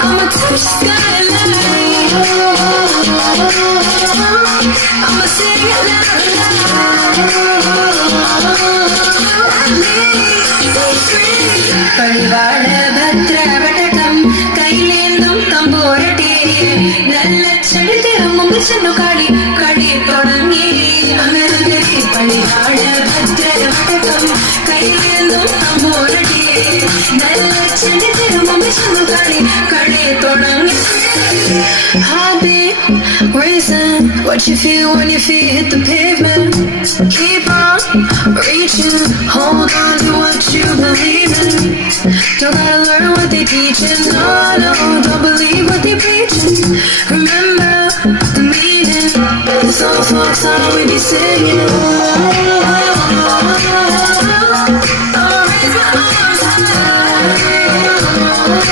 I'ma touch the skyline. I'ma sing it ಪರಿವಾಳ ಭದ್ರ ಬಟಕಂ ಕೈಲೇಂದುಂ ತಂಬೋರಟೆ നല്ല ചെടുത്തിരും മുമ്പ് ചെന്നു കളി കളി തുടങ്ങി അങ്ങനെ പരിവാള ഭദ്ര ബടകം കൈലേന്തും തമ്പോരട്ടെ നല്ല ചെടുത്തിരും മുമ്പ് ചെന്നു കളി കളി തുടങ്ങി Heartbeat racing, what you feel when your feet hit the pavement. Keep on reaching, hold on to what you believe in. Don't gotta learn what they teaching, no, no, don't believe what they preaching. Remember the meaning, this old folk song we be singing.